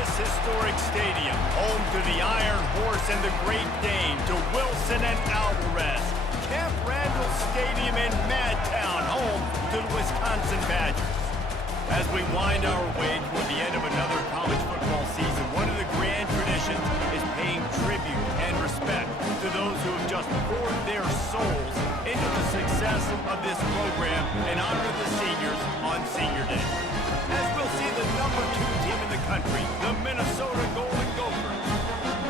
This historic stadium, home to the Iron Horse and the Great Dane, to Wilson and Alvarez. Camp Randall Stadium in Madtown, home to the Wisconsin Badgers. As we wind our way toward the end of another college football season, one of the grand traditions is paying tribute and respect to those who have just poured their souls into the success of this program and honor the seniors on Senior Day. As we'll see the #2 team in the country, the Minnesota Golden Gophers,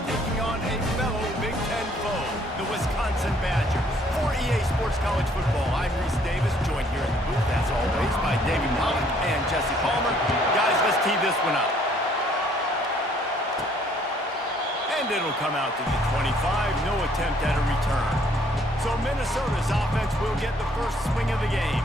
taking on a fellow Big Ten foe, the Wisconsin Badgers. For EA Sports College Football, I'm Reese Davis, joined here in the booth, as always, by David Pollack and Jesse Palmer. Guys, let's tee this one up. And it'll come out to the 25, no attempt at a return. So Minnesota's offense will get the first swing of the game.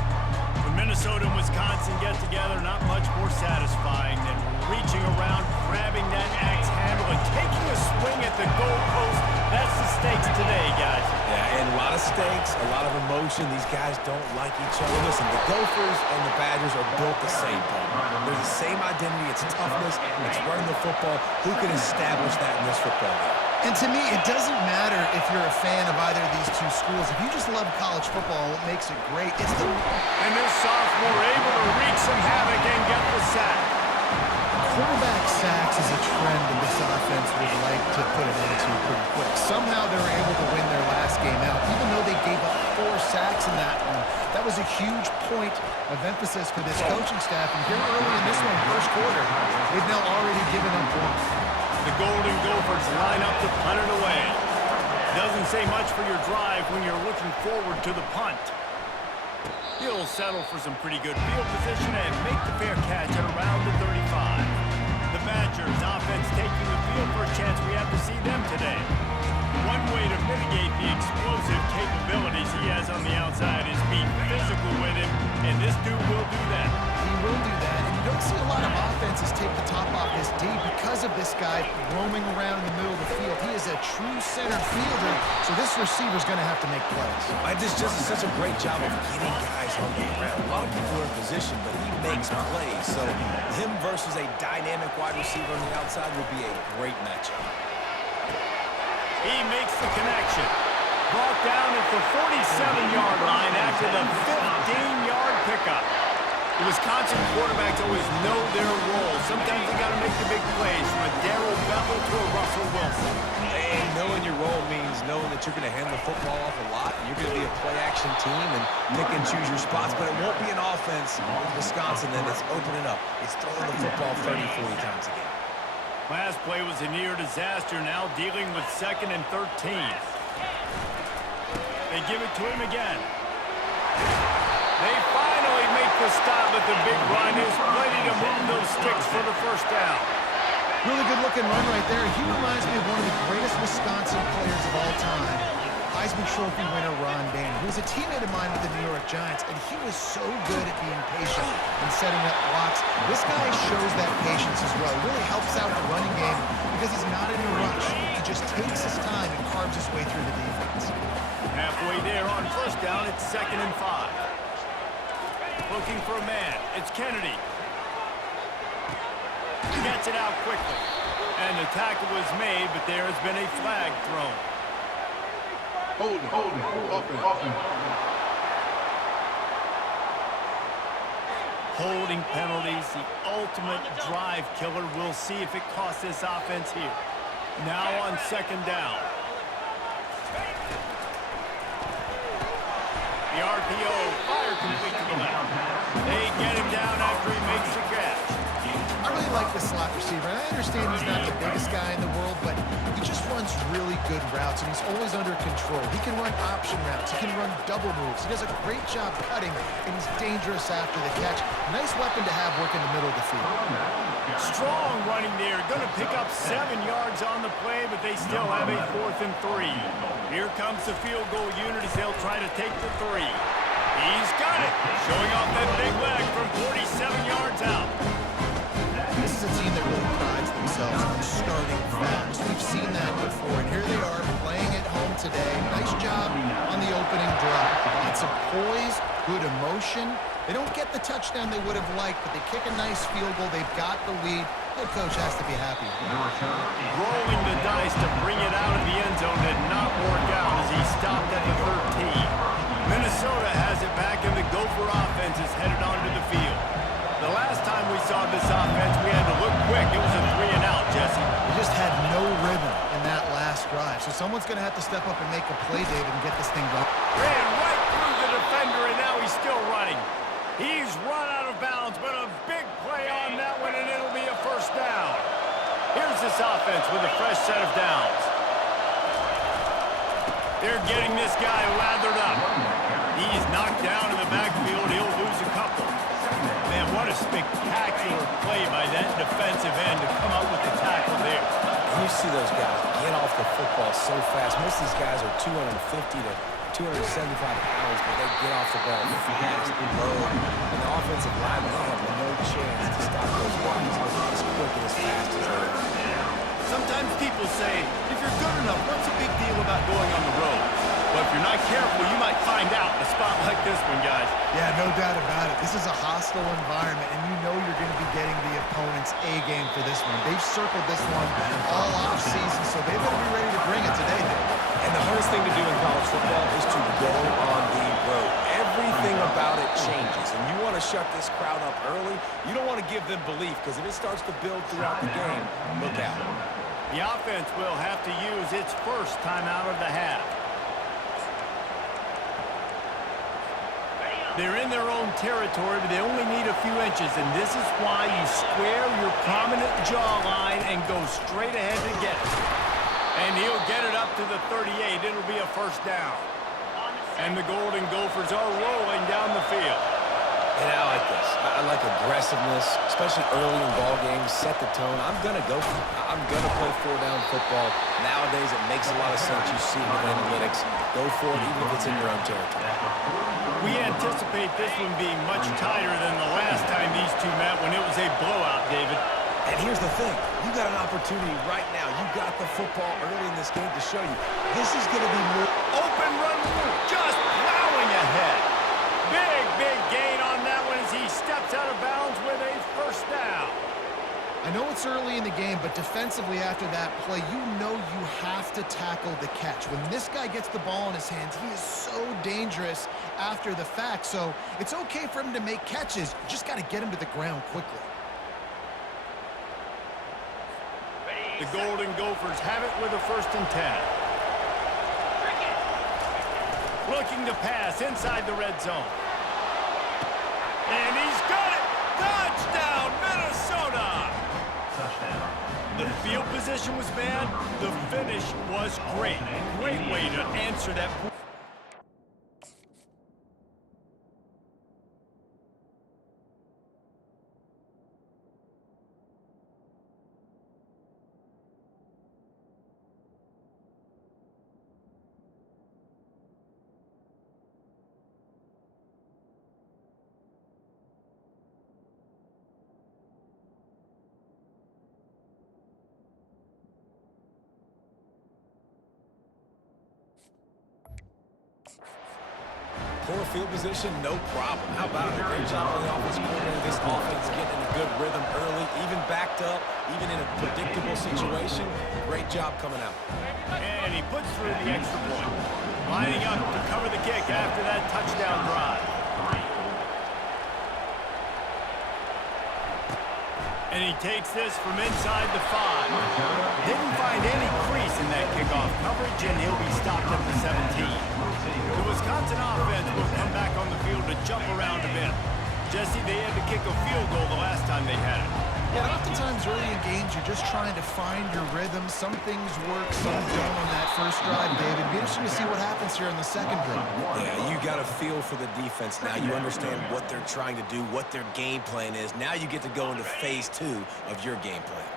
When Minnesota and Wisconsin get together, not much more satisfying than reaching around, grabbing that axe handle, and taking a swing at the goalpost. That's the stakes today, guys. Yeah, and a lot of stakes, a lot of emotion. These guys don't like each other. Listen, the Gophers and the Badgers are built the same, Paul. They're the same identity. It's toughness. It's running the football. Who can establish that in this football game? And to me, it doesn't matter if you're a fan of either of these two schools. If you just love college football, what makes it great is the... And this sophomore able to wreak some havoc and get the sack. Quarterback sacks is a trend that this offense would like to put an end to pretty quick. Somehow they were able to win their last game out, even though they gave up 4 sacks in that one. That was a huge point of emphasis for this coaching staff. And here early in this one, first quarter, they've now already given up 1. The Golden Gophers line up to punt it away. Doesn't say much for your drive when you're looking forward to the punt. He'll settle for some pretty good field position and make the fair catch at around the 35. The Badgers offense taking the field for a chance we have to see them today. One way to mitigate the explosive capabilities he has on the outside is be physical with him, and this dude will do that. He will do that, and you don't see a lot of offenses take the top off this D because of this guy roaming around in the middle of the field. He is a true center fielder, so this receiver's going to have to make plays. This just is such a great job of getting guys on the ground. A lot of people are in position, but he makes plays, so him versus a dynamic wide receiver on the outside would be a great matchup. He makes the connection. Brought down at the 47-yard line after the 15-yard pickup. The Wisconsin quarterbacks always know their role. Sometimes you got to make the big plays, from a Darrell Bevell to a Russell Wilson. And knowing your role means knowing that you're going to hand the football off a lot. You're going to be a play-action team and pick and choose your spots, but it won't be an offense with Wisconsin that is opening up. It's throwing the football 30, 40 times a game. Last play was a near disaster, now dealing with 2nd and 13. They give it to him again. They finally make the stop at the big run. Is ready to move those sticks for the first down. Really good-looking run right there. He reminds me of one of the greatest Wisconsin players of all time, Heisman Trophy winner Ron Dayne, who was a teammate of mine with the New York Giants, and he was so good at being patient and setting up blocks. This guy shows that patience as well. Really helps out the running game because he's not in a rush. He just takes his time and carves his way through the defense. Halfway there on first down, it's 2nd and 5. Looking for a man. It's Kennedy. He gets it out quickly. And the tackle was made, but there has been a flag thrown. Holding penalties, the ultimate drive killer. We'll see if it costs this offense here. Now on 2nd down. The RPO, fire complete to the left. They get him down after he makes the catch. I really like this slot receiver, and I understand he's not the biggest guy in the world, but he just runs really good routes, and he's always under control. He can run option routes. He can run double moves. He does a great job cutting, and he's dangerous after the catch. Nice weapon to have work in the middle of the field. Strong running there. Going to pick up 7 yards on the play, but they still have a 4th and 3. Here comes the field goal unit as they'll try to take the 3. He's got it. Showing off that big leg from 47 yards out. This is a team that really prides themselves on starting fast. We've seen that before, and here they are playing at home today. Nice job on the opening drive. Lots of poise, good emotion. They don't get the touchdown they would have liked, but they kick a nice field goal. They've got the lead. Head coach has to be happy. Rolling the dice to bring it out of the end zone did not work out as he stopped at the 13. Minnesota has it back, and the Gopher offense is headed onto the field. The last time we saw this offense, we had to look quick. It was a 3-and-out, Jesse. We just had no rhythm in that last drive. So someone's going to have to step up and make a play, David, and get this thing going. Ran right through the defender, and now he's still running. He's run out of bounds, but a big play on that one, and it'll be a first down. Here's this offense with a fresh set of downs. They're getting this guy lathered up. He's knocked down in the backfield. He'll lose a couple. Man, what a spectacular play by that defensive end to come up with the tackle there. And you see those guys get off the football so fast. Most of these guys are 250 to 275 pounds, but they get off the ball fast and low. And the offensive linemen, they have no chance to stop those guys as quick and as fast as they are. Sometimes people say, if you're good enough, what's the big deal about going on the road? But if you're not careful, you might find out in a spot like this one, guys. Yeah, no doubt about it. This is a hostile environment, and you know you're going to be getting the opponent's A-game for this one. They've circled this one all off-season, so they better be ready to bring it today, Dave. And the hardest thing to do in college football is to go on the road. Everything about it changes, and you want to shut this crowd up early. You don't want to give them belief, because if it starts to build throughout the game, look out. The offense will have to use its first timeout of the half. They're in their own territory, but they only need a few inches, and this is why you square your prominent jawline and go straight ahead to get it. And he'll get it up to the 38. It'll be a first down. And the Golden Gophers are rolling down the field. And I like this. I like aggressiveness, especially early in ball games. Set the tone. I'm going to go for it. I'm going to play four-down football. Nowadays, it makes a lot of sense. You see it with analytics. Go for it, even if it's in your own territory. We anticipate this one being much tighter than the last time these two met when it was a blowout, David. And here's the thing. You got an opportunity right now. You got the football early in this game to show you. This is going to be more open run, just plowing ahead. Big gain on that one as he steps out of bounds with a first down. I know it's early in the game, but defensively after that play, you know you have to tackle the catch. When this guy gets the ball in his hands, he is so dangerous after the fact. So it's okay for him to make catches. You just got to get him to the ground quickly. The Golden Gophers have it with a 1st and 10. Looking to pass inside the red zone. And he's got it! Touchdown, Minnesota! The field position was bad. The finish was great. Great way to answer that. poor field position, no problem. How about it? Great job on the offensive coordinator. This offense getting in a good rhythm early, even backed up, even in a predictable situation. Great job coming out. And he puts through the extra point. Lining up to cover the kick after that touchdown drive. And he takes this from inside the 5. Didn't find any crease in that kickoff coverage, and he'll be stopped at the 17. The Wisconsin offense will come back on the field to jump around a bit. Jesse, they had to kick a field goal the last time they had it. Yeah, oftentimes early in games, you're just trying to find your rhythm. Some things work, some don't on that first drive, David. Be interesting to see what happens here in the second drive. Yeah, you got a feel for the defense now. You understand what they're trying to do, what their game plan is. Now you get to go into phase 2 of your game plan.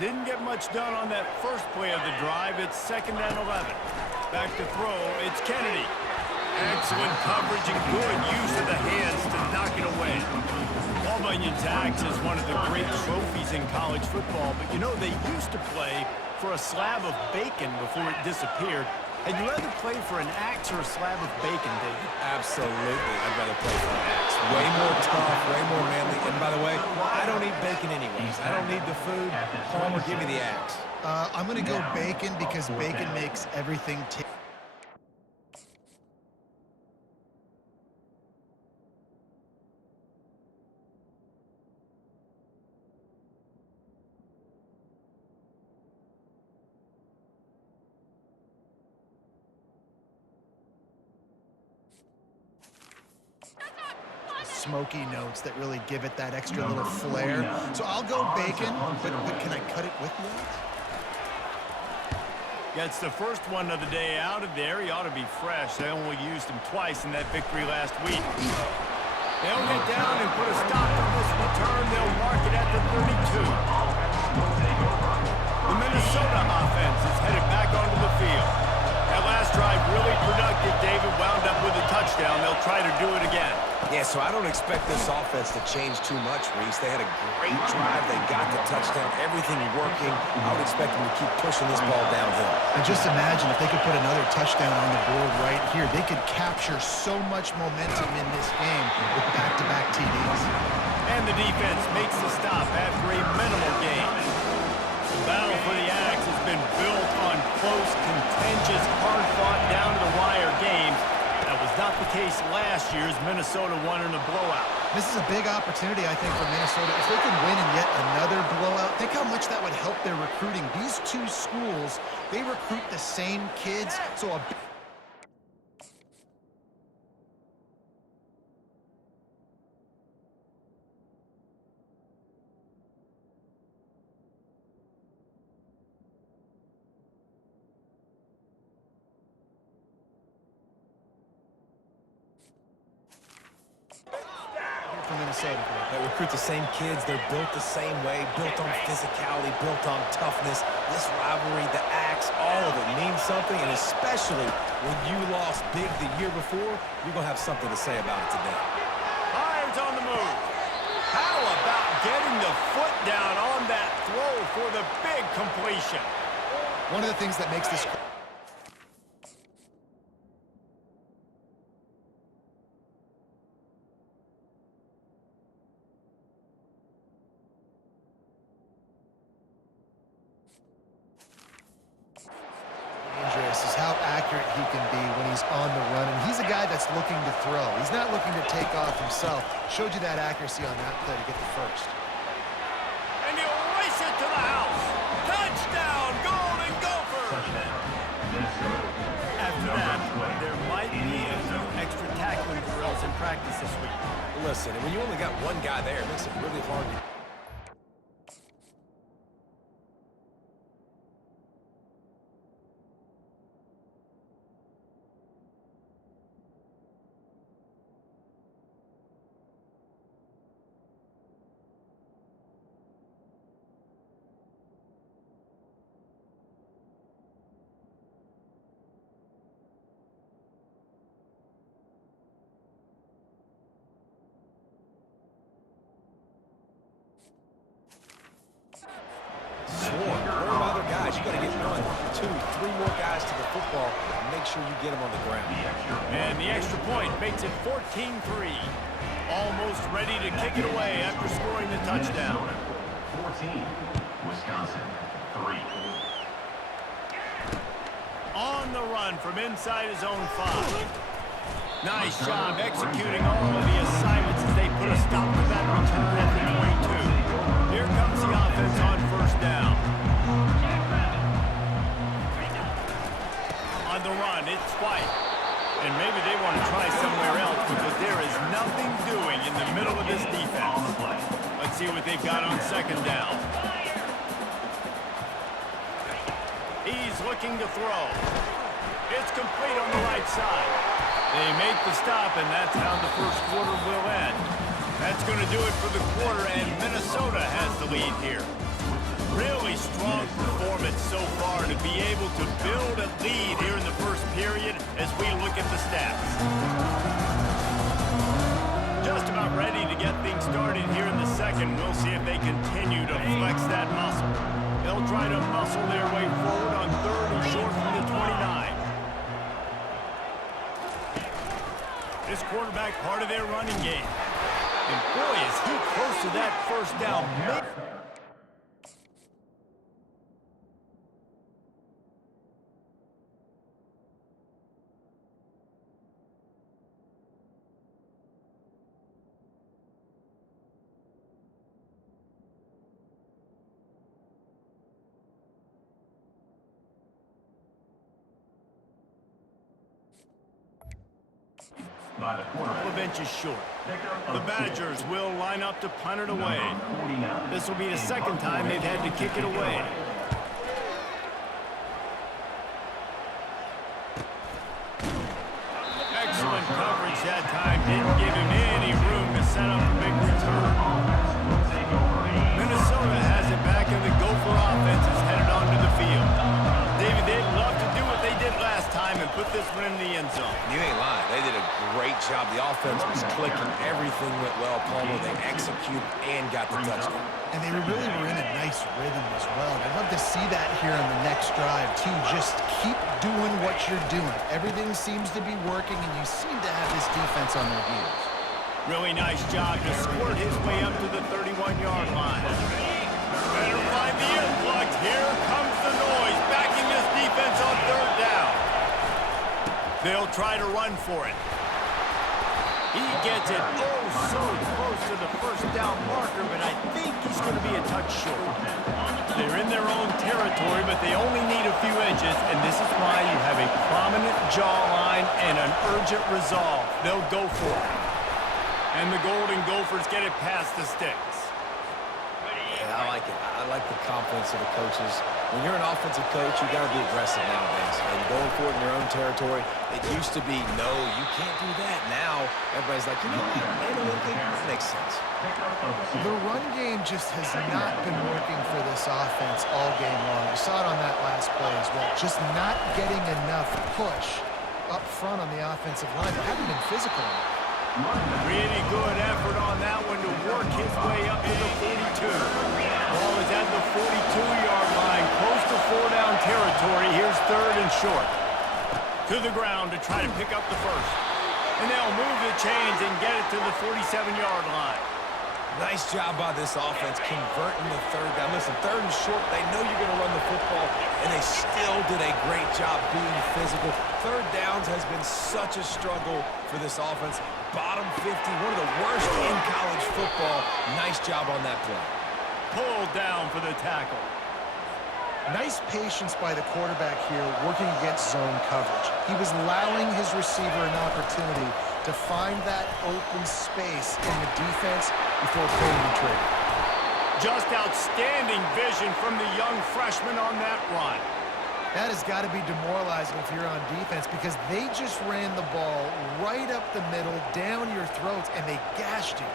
Didn't get much done on that first play of the drive. It's 2nd and 11. Back to throw. It's Kennedy. Excellent coverage and good use of the hands to knock it away. Paul Bunyan's axe is one of the great trophies in college football, but you know, they used to play for a slab of bacon before it disappeared. And you rather play for an axe or a slab of bacon, David? Absolutely. I'd rather play for an axe. Way more tough, way more manly. And by the way, I don't eat bacon anyways. I don't need the food. Palmer, give me the axe. I'm going to go bacon because bacon makes everything taste. Smoky notes that really give it that extra little flair. So I'll go bacon, but can I cut it with that? Gets the first one of the day out of there. He ought to be fresh. They only used him twice in that victory last week. They'll get down and put a stop to this return. They'll mark it at the 32. The Minnesota offense is headed back onto the field. That last drive really productive. David wound up with a touchdown. They'll try to do it again. Yeah, so I don't expect this offense to change too much, Reese. They had a great drive. They got the touchdown. Everything working. I would expect them to keep pushing this ball downhill. And just imagine if they could put another touchdown on the board right here. They could capture so much momentum in this game with back-to-back TDs. And the defense makes the stop after a minimal gain. The battle for the Axe has been built on close, contentious, hard-fought, down-to-the-wire games. That was not the case last year's Minnesota won in a blowout. This is a big opportunity, I think, for Minnesota. If they can win in yet another blowout, think how much that would help their recruiting. These two schools, they recruit the same kids, so a Minnesota. They recruit the same kids. They're built the same way, built on physicality, built on toughness. This rivalry, the Axe, all of it means something, and especially when you lost big the year before, you're going to have something to say about it today. Irons on the move. How about getting the foot down on that throw for the big completion? One of the things that makes this dangerous is how accurate he can be when he's on the run. And he's a guy that's looking to throw. He's not looking to take off himself. Showed you that accuracy on that play to get the first. And he'll race it to the house. Touchdown, Golden Gophers! After that, there might be a few extra tackling drills in practice this week. Listen, when you only got one guy there, it makes it really hard to... You got to get 1, 2, 3 more guys to the football and make sure you get them on the ground. And the extra point makes it 14-3. Almost ready to kick it away after scoring the touchdown. 14, Wisconsin, 3. On the run from inside his own 5. Nice job executing all of the assignments as they put a stop to that return at the 22. Here comes the offense on first down. On the run, it's White. And maybe they want to try somewhere else because there is nothing doing in the middle of this defense. Let's see what they've got on second down. He's looking to throw. It's complete on the right side. They make the stop, and that's how the first quarter will end. That's going to do it for the quarter, and Minnesota has the lead here. Really strong performance so far to be able to build a lead here in the first period as we look at the stats. Just about ready to get things started here in the second. We'll see if they continue to flex that muscle. They'll try to muscle their way forward on 3rd and short from the 29. This quarterback part of their running game. And boy, is he close to that first down. By the quarterback. The bench is short. The Badgers will line up to punt it away. This will be the second time they've had to kick it away. Excellent coverage that time. Didn't give him any room to set up a big return. Minnesota has it back, and the Gopher offense is headed onto the field. David, they'd love to do what they did last time and put this one in the end zone. You ain't lying. They did a great job. The offense was clicking. Everything went well. Palmer, they executed and got the touchdown. And they really were in a nice rhythm as well. I'd love to see that here on the next drive, too. Just keep doing what you're doing. Everything seems to be working, and you seem to have this defense on their heels. Really nice job to squirt his way up to the 31-yard line. Better find the influx. Here comes the noise, backing this defense on third down. They'll try to run for it. He gets it so close to the first down marker, but I think he's going to be a touch short. They're in their own territory, but they only need a few inches, and this is why you have a prominent jawline and an urgent resolve. They'll go for it. And the Golden Gophers get it past the sticks. Yeah, I like it. I like the confidence of the coaches. When you're an offensive coach, you got to be aggressive nowadays. And going for it in your own territory, it used to be, no, you can't do that. Now, everybody's like, you know what, analytically, that makes sense. The run game just has not been working for this offense all game long. You saw it on that last play as well. Just not getting enough push up front on the offensive line. They haven't been physical enough. Really good effort on that one to work his way up to the 42. Ball is at the 42-yard line, close to four-down territory. Here's third and short. To the ground to try to pick up the first. And they'll move the chains and get it to the 47-yard line. Nice job by this offense converting the third down. Listen, third and short, they know you're going to run the football, and they still did a great job being physical. Third downs has been such a struggle for this offense. Bottom 50, one of the worst in college football. Nice job on that play. Pulled down for the tackle. Nice patience by the quarterback here working against zone coverage. He was allowing his receiver an opportunity to find that open space in the defense before pulling the trigger. Just outstanding vision from the young freshman on that run. That has got to be demoralizing if you're on defense because they just ran the ball right up the middle, down your throats, and they gashed you.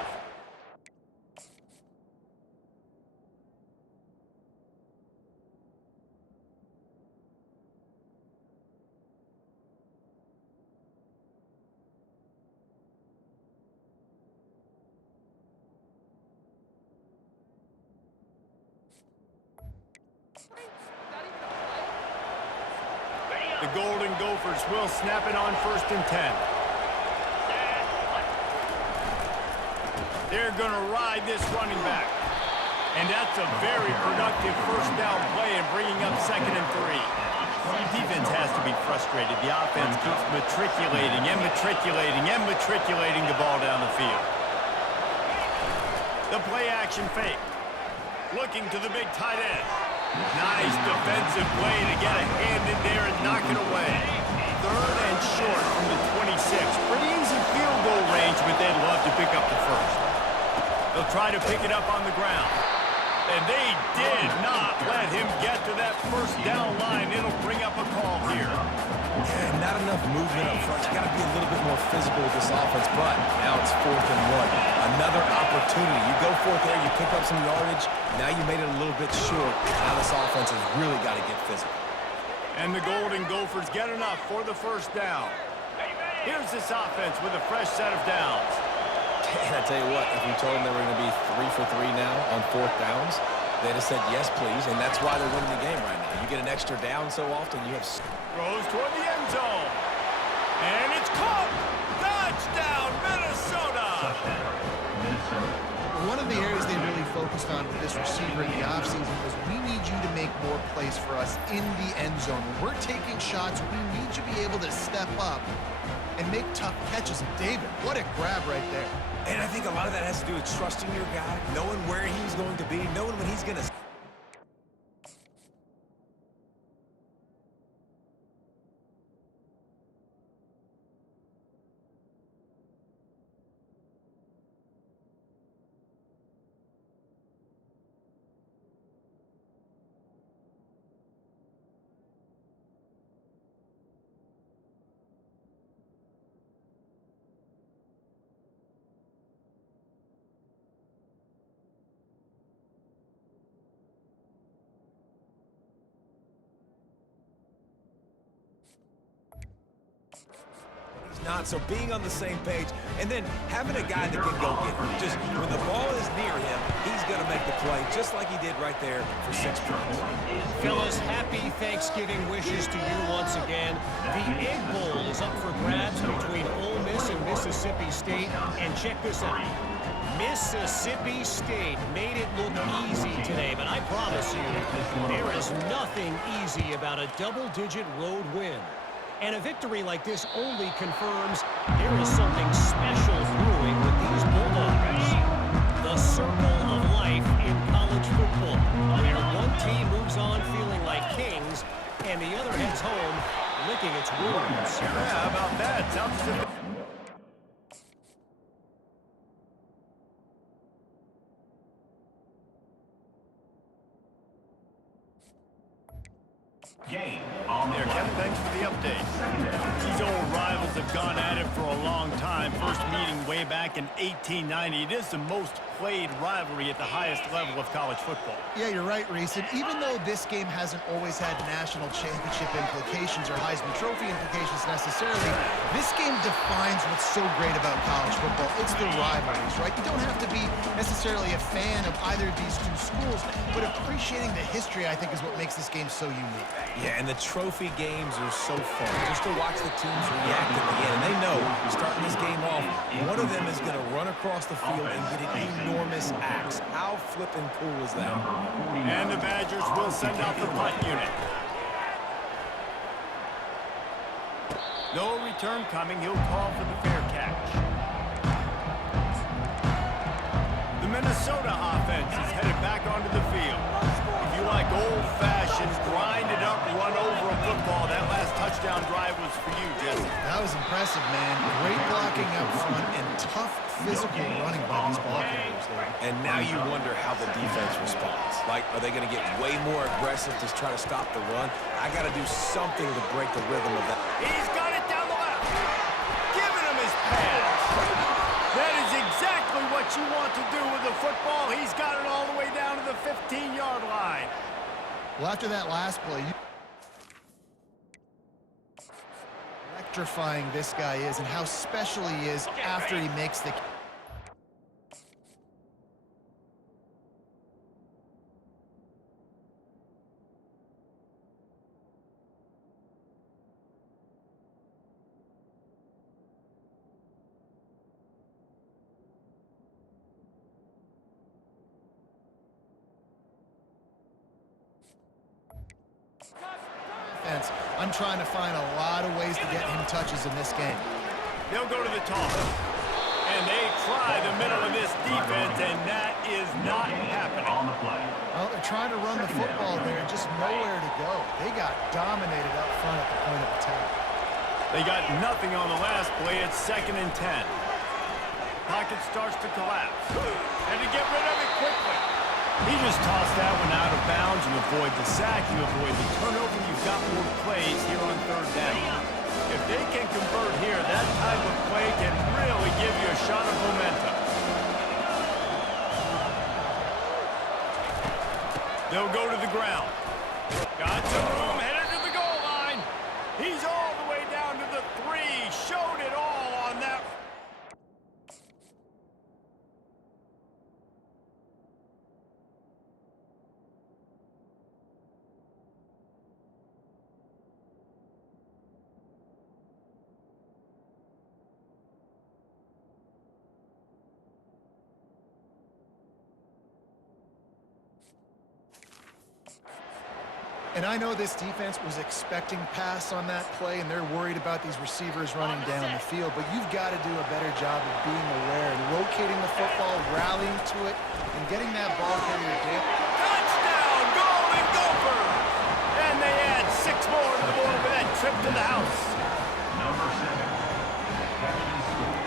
The Golden Gophers will snap it on 1st and 10. They're going to ride this running back. And that's a very productive first down play and bringing up 2nd and 3. Defense has to be frustrated. The offense keeps matriculating and matriculating and matriculating the ball down the field. The play action fake. Looking to the big tight end. Nice defensive play to get a hand in there and knock it away. 3rd and short from the 26. Pretty easy field goal range, but they'd love to pick up the first. They'll try to pick it up on the ground. And they did not let him get to that first down line. It'll bring up a call here. Yeah, not enough movement up front. You got to be a little bit more physical with this offense, but now it's 4th and 1. Another opportunity. You go for it there, you pick up some yardage. Now you made it a little bit short. Now this offense has really got to get physical. And the Golden Gophers get enough for the first down. Here's this offense with a fresh set of downs. And I tell you what, if we told them they were going to be 3 for 3 now on 4th downs, they'd have said yes, please, and that's why they're winning the game right now. You get an extra down so often, you have... Throws toward the end zone. And it's caught! Touchdown, Minnesota! Touchdown, Minnesota. One of the areas they really focused on with this receiver in the offseason was we need you to make more plays for us in the end zone. When we're taking shots, we need you to be able to step up and make tough catches. And David, what a grab right there. And I think a lot of that has to do with trusting your guy, knowing where he's going to be, knowing when he's going to... Not so being on the same page and then having a guy that can go get him. Just when the ball is near him, he's going to make the play just like he did right there for 6 points. Fellas, happy Thanksgiving wishes to you once again. The Egg Bowl is up for grabs between Ole Miss and Mississippi State. And check this out. Mississippi State made it look easy today, but I promise you, there is nothing easy about a double-digit road win. And a victory like this only confirms there is something special brewing with these Bulldogs. The circle of life in college football, where one team moves on feeling like kings, and the other heads home licking its wounds. Yeah, how about that? Sounds as if... Game on the There, play. Kevin, thanks for the update. These old rivals have gone at it for a long time. First meeting way back in 1890. It is the most played rivalry at the highest level of college football. Yeah, you're right, Reese. And even though this game hasn't always had national championship implications or Heisman Trophy implications necessarily, this game defines what's so great about college football. It's the rivalries, right? You don't have to be necessarily a fan of either of these two schools, but appreciating the history, I think, is what makes this game so unique. Yeah, and the trophy games are so fun. Just to watch the teams react at the end. And they know, starting this game off, one of them is going to run across the field and get an enormous axe. How flippin' cool is that? And the Badgers will send out the punt unit. No return coming. He'll call for the fair catch. The Minnesota offense is headed back onto the field. If you like old-fashioned, grind-it-up, run-over a football, that last touchdown drive was for you, Jesse. That was impressive, man. Great blocking up front and tough physical running by these ball carriers there. And now you wonder how the defense responds. Like, are they going to get way more aggressive to try to stop the run? I got to do something to break the rhythm of that. He's got it down the left. Giving him his pass. That is exactly what you want to do with the football. He's got it all the way down to the 15-yard line. Well, after that last play, electrifying this guy is and how special he is after he makes the... defense. I'm trying to find a lot of ways to get him touches in this game. They'll go to the toss. And they try the middle of this defense, and that is not happening. On the play. Well, they're trying to run the football there, just nowhere to go. They got dominated up front at the point of attack. They got nothing on the last play. It's 2nd and 10. Pocket starts to collapse. And to get rid of it quickly. He just tossed that one out of bounds. You avoid the sack, you avoid the turnover. You've got more plays here on 3rd down. If they can convert here, that type of play can really give you a shot of momentum. They'll go to the ground. Got some room, headed to the goal line. He's all the way down to the 3. Showed it all on that. And I know this defense was expecting pass on that play, and they're worried about these receivers running down the field, but you've got to do a better job of being aware and locating the football, rallying to it, and getting that ball carrier down. Touchdown, Golden Gophers! And they add 6 more to the board with that trip to the house. Number 7. Catch and score.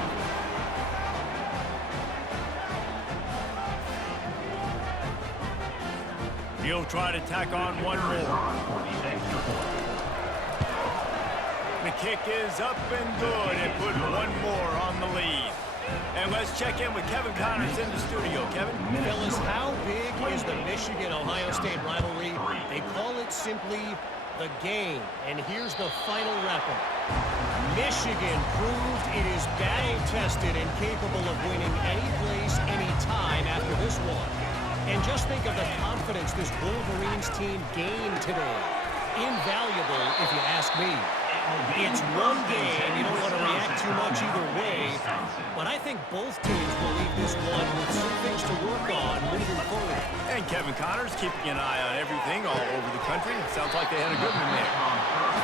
He'll try to tack on one more. The kick is up and good and put one more on the lead. And let's check in with Kevin Connors in the studio. Kevin? Fellas, how big is the Michigan-Ohio State rivalry? They call it simply the game. And here's the final wrap-up. Michigan proved it is battle-tested and capable of winning any place, any time after this one. And just think of the confidence this Wolverines team gained today. Invaluable, if you ask me. It's one game. You don't want to react too much either way. But I think both teams will leave this one with some things to work on moving forward. And Kevin Connors keeping an eye on everything all over the country. Sounds like they had a good one there.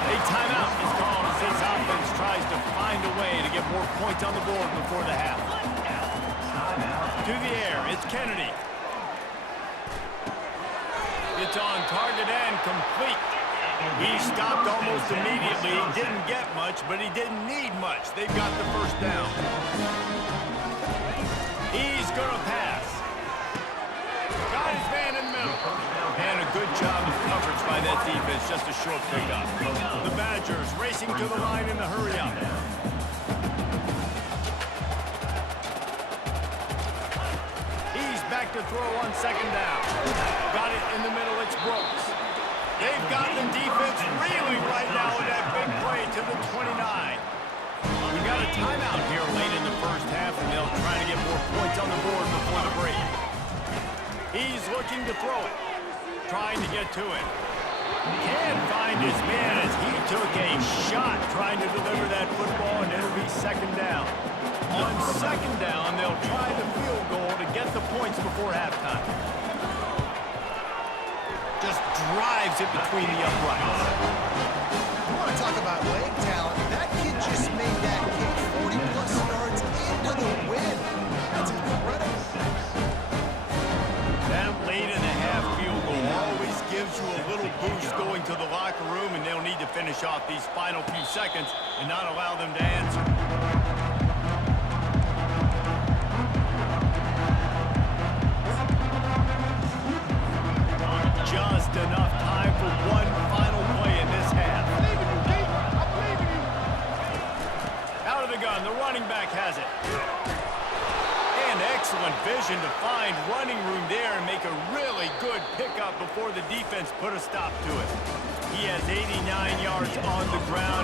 A timeout is called as this offense tries to find a way to get more points on the board before the half. To the air, it's Kennedy. It's on target and complete. He stopped almost immediately. He didn't get much, but he didn't need much. They've got the first down. He's going to pass. Got his man in the middle. And a good job of coverage by that defense. Just a short pickup. The Badgers racing to the line in the hurry-up. He's back to throw on second down. Got it in the middle. It's Brooks. They've got the defense reeling right now with that big play to the 29. We got a timeout here late in the first half, and they'll try to get more points on the board before the break. He's looking to throw it, trying to get to it. Can't find his man as he took a shot trying to deliver that football, and it'll be second down. On second down, they'll try the field goal to get the points before halftime. Just drives it between the uprights. You want to talk about leg talent? That kid just made that kick 40-plus yards into the wind. That's incredible. That late-in-the-half field goal always gives you a little boost going to the locker room, and they'll need to finish off these final few seconds and not allow them to answer. Just enough time for one final play in this half. Out of the gun, the running back has it. And excellent vision to find running room there and make a really good pickup before the defense put a stop to it. He has 89 yards on the ground.